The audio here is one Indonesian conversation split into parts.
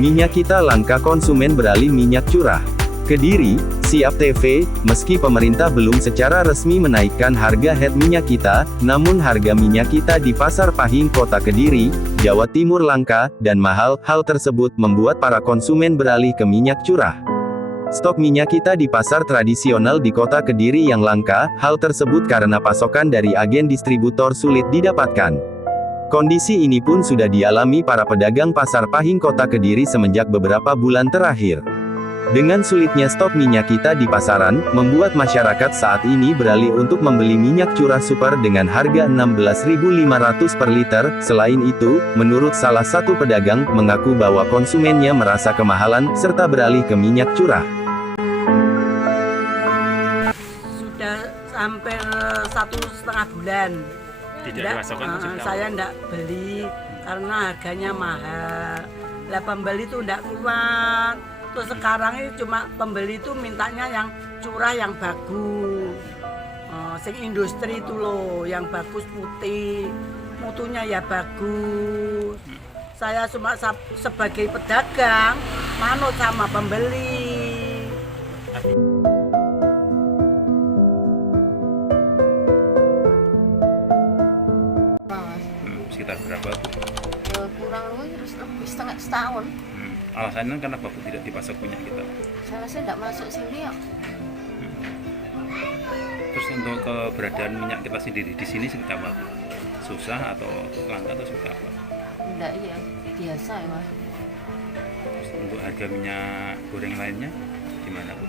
Minyak kita langka, konsumen beralih minyak curah. Kediri, Siap TV, meski pemerintah belum secara resmi menaikkan harga head minyak kita, namun harga minyak kita di Pasar Pahing Kota Kediri, Jawa Timur langka, dan mahal. Hal tersebut membuat para konsumen beralih ke minyak curah. Stok minyak kita di pasar tradisional di Kota Kediri yang langka, hal tersebut karena pasokan dari agen distributor sulit didapatkan. Kondisi ini pun sudah dialami para pedagang Pasar Pahing Kota Kediri semenjak beberapa bulan terakhir. Dengan sulitnya stok minyak kita di pasaran, membuat masyarakat saat ini beralih untuk membeli minyak curah super dengan harga Rp16.500 per liter. Selain itu, menurut salah satu pedagang, mengaku bahwa konsumennya merasa kemahalan, serta beralih ke minyak curah. Sudah hampir 1,5 bulan. Saya enggak beli karena harganya mahal. Lah pembeli itu enggak kuat. Terus sekarang ini cuma pembeli itu mintanya yang curah yang bagus. Sing industri itu loh, yang bagus putih, mutunya ya bagus. Saya cuma sebagai pedagang manut sama pembeli. Sekitar berapa Bu? Kurang lebih setengah setahun. Alasannya kenapa Bu tidak dipasok minyak kita? Saya rasa tidak masuk sini ya. Terus untuk keberadaan minyak kita sendiri di sini seperti apa Bu? Susah atau langka atau seperti apa? Enggak, iya biasa ya Mas. Terus untuk harga minyak goreng lainnya gimana Bu?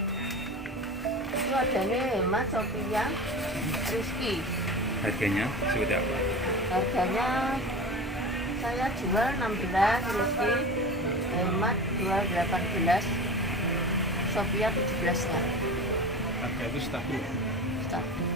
Itu adanya Mas Sophia, Rizky. Harganya seperti apa? Harganya saya jual 16, Rizky Hemat jual 18, Sophia 17 ya. Harga itu stabil? Stabil.